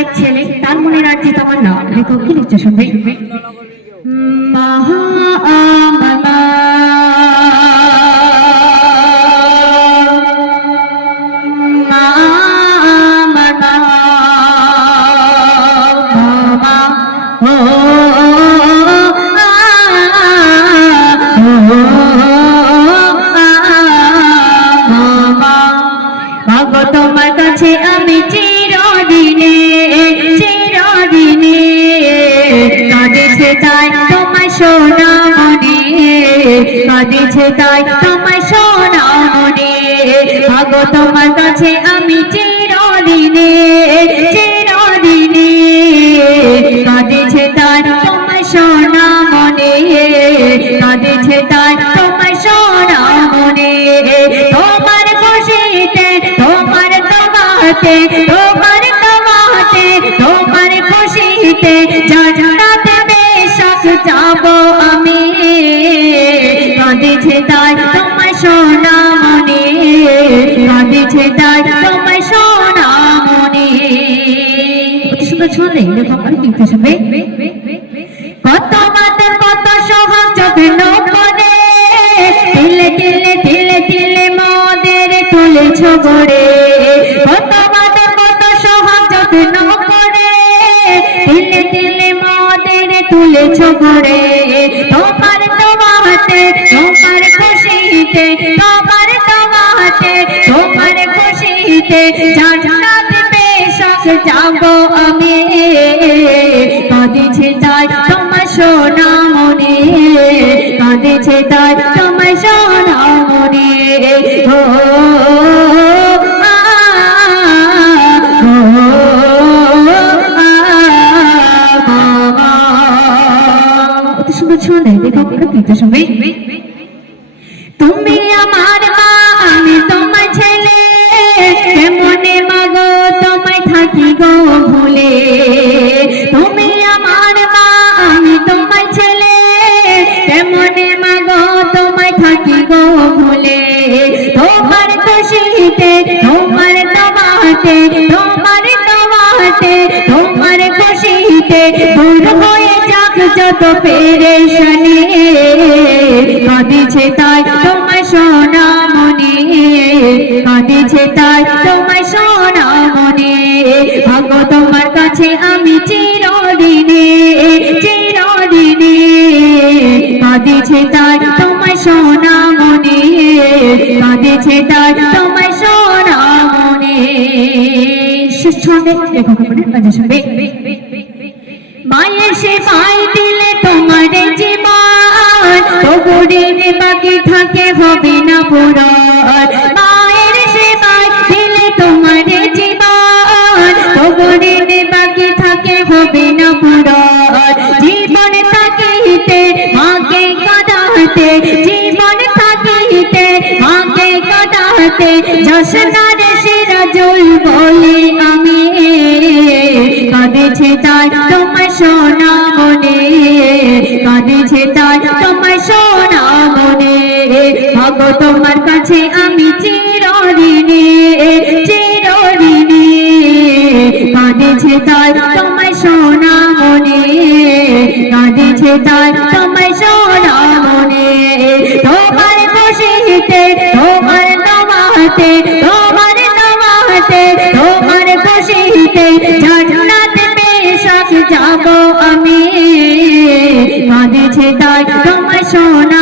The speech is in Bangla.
এক ছেলে তার মনের আর্জি তোমার না লেখক কি লিখছে শুনবে মহা তাই তোমার সোনা মনে, কাঁদেছে তাই তোমার সোনা মনে। মাগো তোমার কাছে আমি চিরদিনে চিরদিনে। কাঁদেছে তাই তোমার সোনা মনে, কাঁদেছে তাই তোমার সোনা মনে। তোমার খুশিতে, তোমার তোমাতে তোমার তোমাতে তোমার খুশিতে জান্নাতে কাঁদেছে তাই তোমার সোনা মনে, কাঁদেছে তাই তোমার সোনা মনে। কত মাতার কত সোহাগ তিলে তিলে তিলে তিলে মদের তুলেছ গড়ে কত মাতার কত সোহাগ যত্ন করে তিলে তিলে মদের তুলেছ গড়ে খুশিতে তোমার তোমাতে তোমার খুশিতে জান্নাত বেশক যাব আমি। কাঁদেছে তাই তোমার সোনা মনে, কাঁদেছে তাই তোমার সোনা মনে। ও সুন্দর সবাই তুমি তোমায় থাকি গো ভুলে। তুমি আমার মা আমি তোমার ছেলে। কেমনে মাগো, তোমায় থাকি গো ভুলে। তোমার খুশিতে, তোমার তোমাতে তোমার তোমাতে তোমার খুশিতে দূর হয়ে যাক যত পেরেশানি। কাঁদিছে তাই তোমার সোনা মনে, কাঁদিছে তাই তোমার ভাগ্য তোমার কাছে আমি চিরদিনে চিরদিনে কাঁদিছে তাই তোমার সোনা মনে কাঁদিছে তাই তোমার সোনা মনে। লেখক মায়ের সে মাই দিলে তোমার জীবন তবু ঋণে বাকি থাকে হবে না পুরন জীবন থাকিতে মাকে কাঁদাতে, জীবন থাকিতে মাকে কাঁদাতে যশনারে সিরাজুল বলি আমি। কাঁদেছে তার তোমার সোনা মনে তাই তোমার সোনামনে তোমার খুশিতে, তোমার নমাতে তোমার নমাতে তোমার খুশিতে জান্নাত পেশাক যাব আমি। কাঁদেছে তাই তোমার সোনা